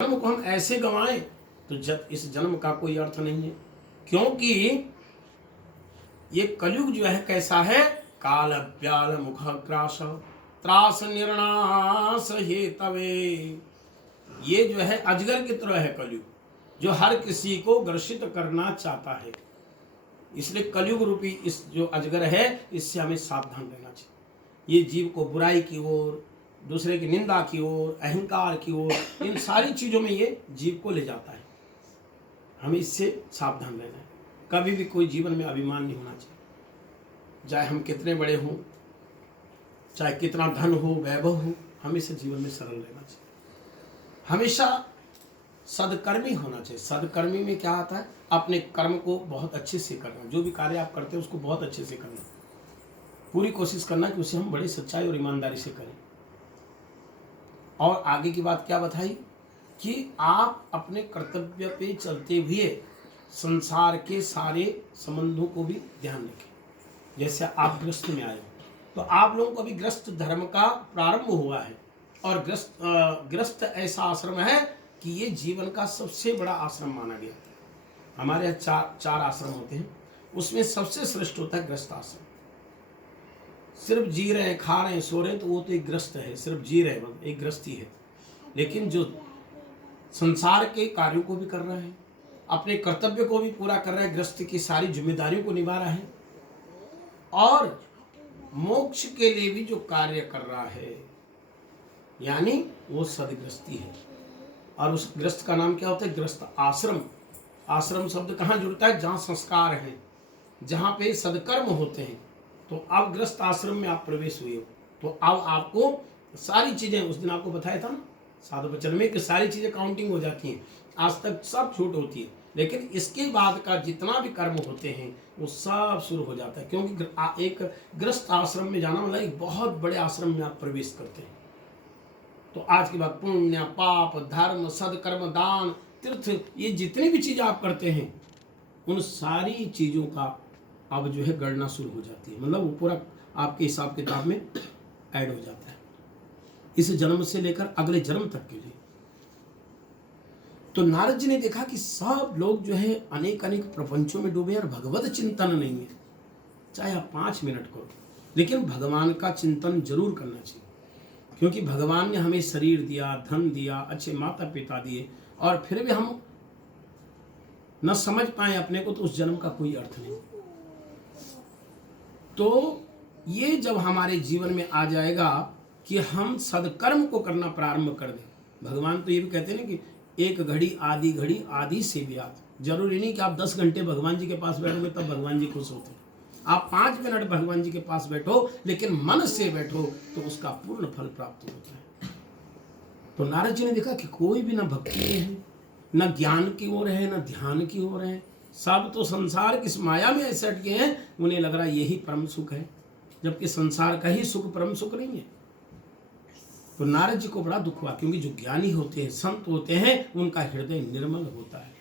जन्म को हम ऐसे गंवाएं तो इस जन्म का कोई अर्थ नहीं है, क्योंकि ये कलयुग जो है कैसा है, काल व्याल मुख ग्रास त्रास निर्णास हेतवे। ये जो है अजगर की तरह है कलयुग, जो हर किसी को ग्रसित करना चाहता है। इसलिए कलयुग रूपी इस जो अजगर है, इससे हमें सावधान रहना चाहिए। ये जीव को बुराई की ओर, दूसरे की निंदा की ओर, अहंकार की ओर, इन सारी चीजों में ये जीव को ले जाता है। हमें इससे सावधान रहना है। कभी भी कोई जीवन में अभिमान नहीं होना चाहिए, चाहे हम कितने बड़े हों, चाहे कितना धन हो, वैभव हो, हमेशा जीवन में सरल रहना चाहिए। हमेशा सदकर्मी होना चाहिए। सदकर्मी में क्या आता है, अपने कर्म को बहुत अच्छे से करना। जो भी कार्य आप करते हैं उसको बहुत अच्छे से करना, पूरी कोशिश करना कि उसे हम बड़ी सच्चाई और ईमानदारी से करें। और आगे की बात क्या बताई कि आप अपने कर्तव्य पे चलते हुए संसार के सारे संबंधों को भी ध्यान रखें। जैसे आप ग्रस्त में आए हो, तो आप लोगों को अभी ग्रस्त धर्म का प्रारंभ हुआ है, और ग्रस्त ऐसा आश्रम है कि ये जीवन का सबसे बड़ा आश्रम माना गया। हमारे यहाँ चार आश्रम होते हैं, उसमें सबसे श्रेष्ठ होता है ग्रस्त आश्रम। सिर्फ जी रहे हैं, खा रहे हैं, सो रहे हैं, तो वो तो एक ग्रस्त है, सिर्फ जी रहे हैं, एक ग्रस्ती है। लेकिन जो संसार के कार्यों को भी कर रहा है, अपने कर्तव्य को भी पूरा कर रहा है, गृहस्थ की सारी जिम्मेदारियों को निभा रहा है, और मोक्ष के लिए भी जो कार्य कर रहा है, यानी वो सदगृहस्थी है। और उस गृहस्थ का नाम क्या होता है, गृहस्थ आश्रम। आश्रम शब्द कहाँ जुड़ता है, जहाँ संस्कार है, जहाँ पे सदकर्म होते हैं। तो अब गृहस्थ आश्रम में आप प्रवेश हुए हो, तो अब आपको सारी चीजें, उस दिन आपको बताया था ना साधु वचन में, कि सारी चीजें काउंटिंग हो जाती हैं। आज तक सब छूट होती है, लेकिन इसके बाद का जितना भी कर्म होते हैं वो सब शुरू हो जाता है। क्योंकि एक गृहस्थ आश्रम में जाना मतलब एक बहुत बड़े आश्रम में आप प्रवेश करते हैं। तो आज के बाद पुण्य, पाप, धर्म, सदकर्म, दान, तीर्थ, ये जितनी भी चीजें आप करते हैं, उन सारी चीजों का अब जो है गणना शुरू हो जाती है। मतलब वो पूरा आपके हिसाब किताब में ऐड हो जाता है, इस जन्म से लेकर अगले जन्म तक के लिए। तो नारद जी ने देखा कि सब लोग जो है अनेक अनेक प्रपंचों में डूबे और भगवत चिंतन नहीं है। चाहे आप 5 मिनट करो, लेकिन भगवान का चिंतन जरूर करना चाहिए, क्योंकि भगवान ने हमें शरीर दिया, धन दिया, अच्छे माता पिता दिए, और फिर भी हम न समझ पाए अपने को, तो उस जन्म का कोई अर्थ नहीं। तो ये जब हमारे जीवन में आ जाएगा कि हम सदकर्म को करना प्रारंभ कर दें। भगवान तो ये भी कहते हैं ना कि एक घड़ी आदि से व्यात। जरूरी नहीं कि आप 10 घंटे भगवान जी के पास बैठोगे तब भगवान जी खुश होते हैं। आप 5 मिनट भगवान जी के पास बैठो, लेकिन मन से बैठो, तो उसका पूर्ण फल प्राप्त होता है। तो नारद जी ने देखा कि कोई भी ना भक्ति में है, न ज्ञान की ओर है, न ध्यान की ओर है, सब तो संसार की माया में ऐसे अटके हैं, उन्हें लग रहा है यही परम सुख है, जबकि संसार का ही सुख परम सुख नहीं है। तो नारद जी को बड़ा दुख हुआ, क्योंकि जो ज्ञानी होते हैं, संत होते हैं, उनका हृदय निर्मल होता है।